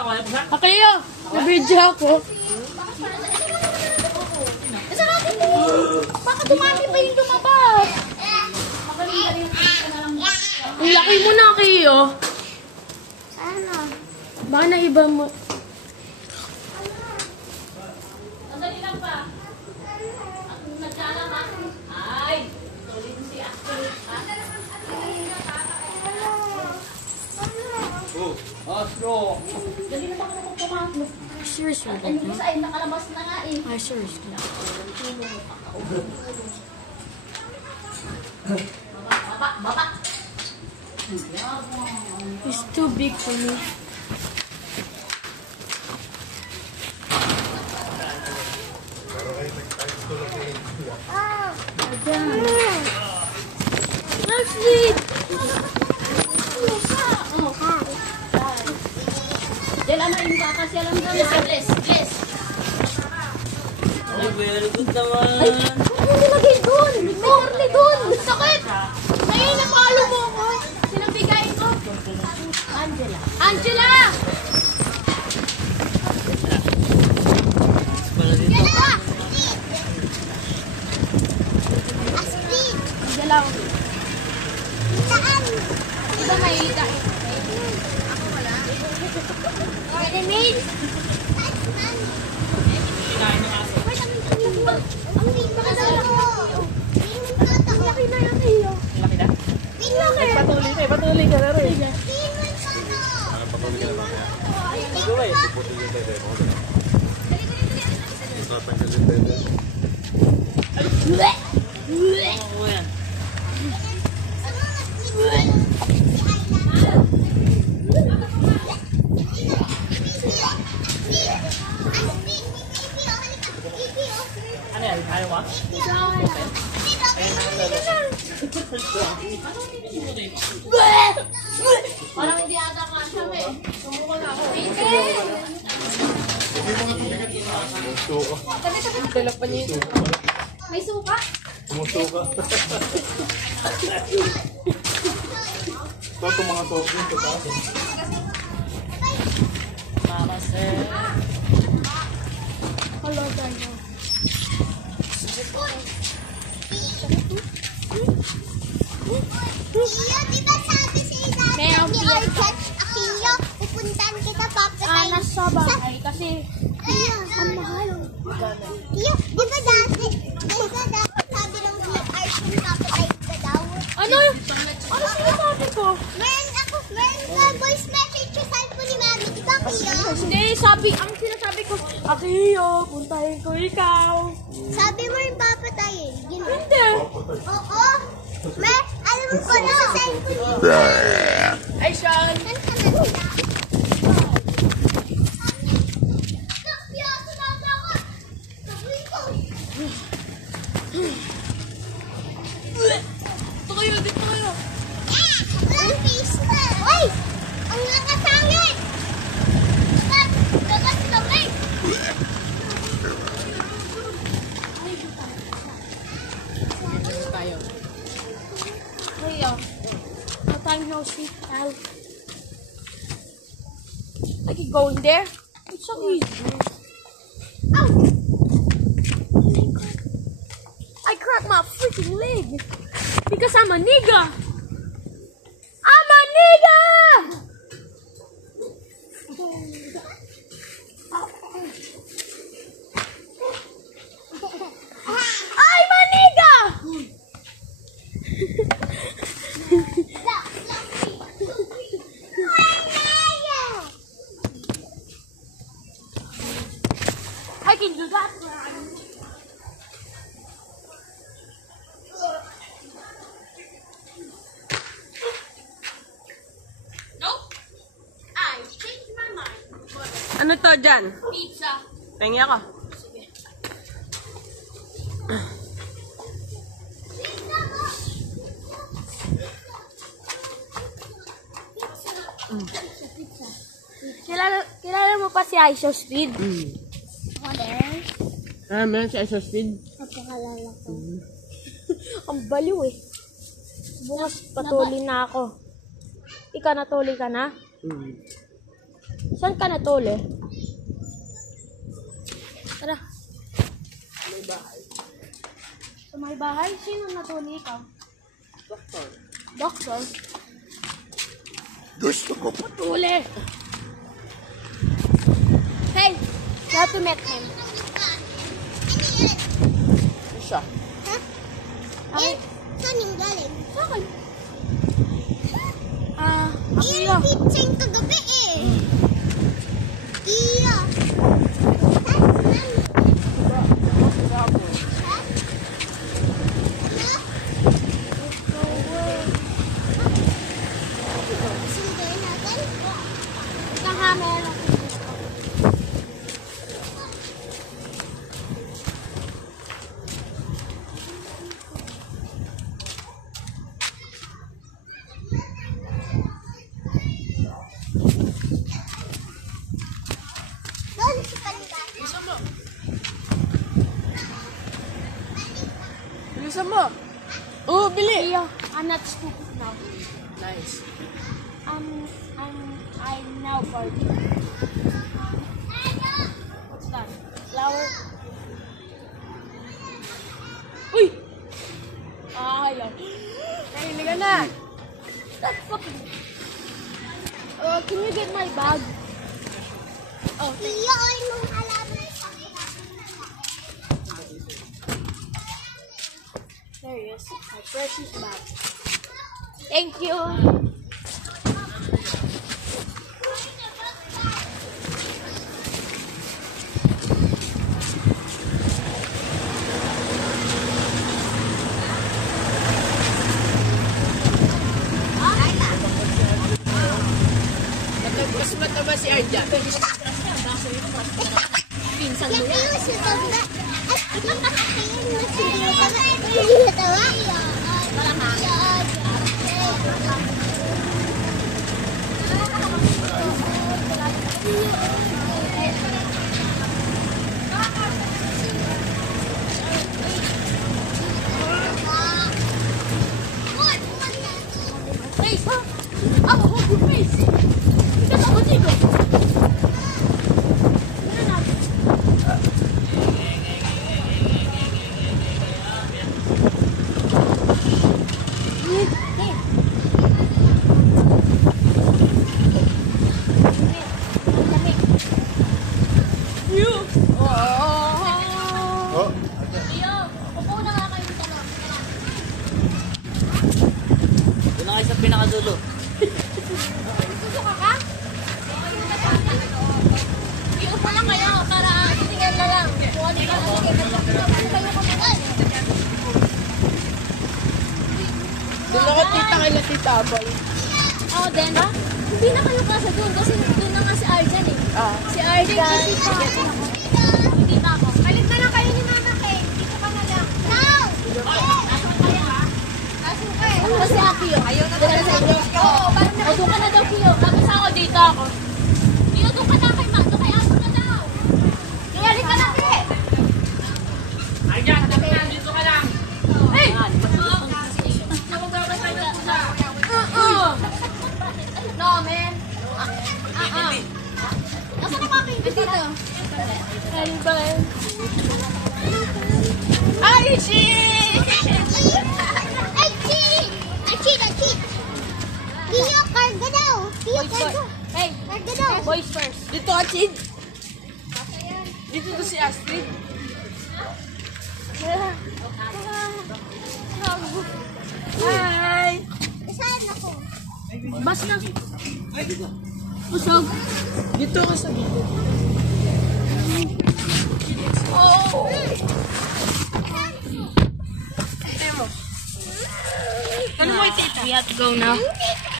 Akayo! Nabidyo ako. Nasaratin mo! Baka dumami pa yung lumabas. Ang laki mo na, Akayo. Ano? Baka na iba mo. Sandali lang pa. Nagkala ka. Ay! Tuloy mo si Ashley. Dali na baka naman pumasok. Seriously. Ano sa ay nakalabas na nga eh. Ay, seriously. Baba! It's too big for me. Ashley! Diyan ano yung kakasya lang daw. Bless. Ay, very good naman. Ay, huwag mo nilagay doon. May karne doon. Sakit. Ngayon, napalo mo ako. Sinabigay ko. Angela! Yan na! Aspeed! Diyan lang. Saan? Diba mahilig ka? Ako wala. Pwede, maid? Kinain ng aso. Ang liit na kasi ako. Ang laki na yung iyo. Laki na? Patuloy ka na rin. Gawin. Oo yan. Ano yan? Ayaw mo? Parang hindi ata ka siya, eh. Sumuko na ako. Talak pa niya ito. May suka? Sumusuka. Ito itong mga tofu ito taas. Mama, sir. Hello, tayo. Tiyo, di ba sabi sa ilalim Mayroong ni Arjet, Tiyo, pupuntahan kita papatay. Nasa bahay kasi Tiyo, ang mahal. Tiyo, di ba dati sabi ng Arjet, papatay ka daw? ano? Ano sinasabi ko? Meron ka voice message sa cellphone ni Mami, di ba, Tiyo? Hindi, ang sinasabi ko, Akiyo, puntahin ko ikaw. Sabi mo yung papatayin. Hindi. Oo. Alam ko na sa cellphone ni Ay, Sean. Saan ka na sila? Tiyo, sumama ako. Sabi ko. Dito kayo. Fish na! Uy! Ang nakasangit! Dagat kami! Tayo. Akiyo. No time no see. I can go in there. It's so easy. Ow! I cracked my freaking leg. Because I'm a nigga. I'm a nigga! I'm a nigga! I can do that. Nope. I changed my mind. Ano to dyan? Pizza. Pengi ako. Kilala mo pa si Iso Speed? Order. Meron si Iso Speed. Pagkakalala ko. Ang baliw eh. Bukas patuloy na ako. Ikaw natuloy ka na? Saan ka natuli? Tara. Sa may bahay? Sino natuli ikaw? Doktor? Gusto ko patuli. Hey! You have to meet him. Siya. Eh, saan yung galing? Saan? Ako yun. Teaching kagabi eh. Iya. Sunduin natin? Isang hammer. Doon sa kanila. Bilisan mo. Oo, bili. Leo, I'm not stupid now. Nice. I'm now party. What's that? Flower? Uy! Hello. Nahili ka na. That fucking... can you get my bag? Oh, Iya, ay nung halaman sa there he is. My precious bag. Thank you. Mas mataba si Arja. Pinsan Yan mo yan. yung sa baba. At ayun, masindi mo tawa. Hindi mo tawa. Face, huh? I'll hold your face. That's all the go. Oh, Doon na kayo sa pinakadulo. Iupo lang kayo para titingnan na lang. Kung ano yung Doon ako tita kay na tita Abay. Ako din, ha? Hindi na kayo kasi doon kasi doon na nga si Arjan eh. Si Arjan. Hindi pa ako. Balik na lang kayo ni Mama Kay. Dito ka na lang. No! Kasi ako yun. Ayaw na doon sa inyo. Oo, parang na. O, doon ka na daw, Kiyo. Tapos ako dito ako. Kiyo, doon ka na kay Mac. Doon kay Apo na daw. Kiyo, halika ka na, Kiyo. Ay, dyan. Dito ka lang. Hey! No, man. Nasaan ang aking dito? Ano ba yun? Ay, shit! Ay, cheat! Ay, cheat! Tiyo, karga daw. Tiyo, karga. Hey, Karga daw. boys first. Dito ka, Chid. Dito to si Astrid. Hi! Saan ako? Bas na. Usog. Dito ka sa dito. Ano mo, tita? We have to go now.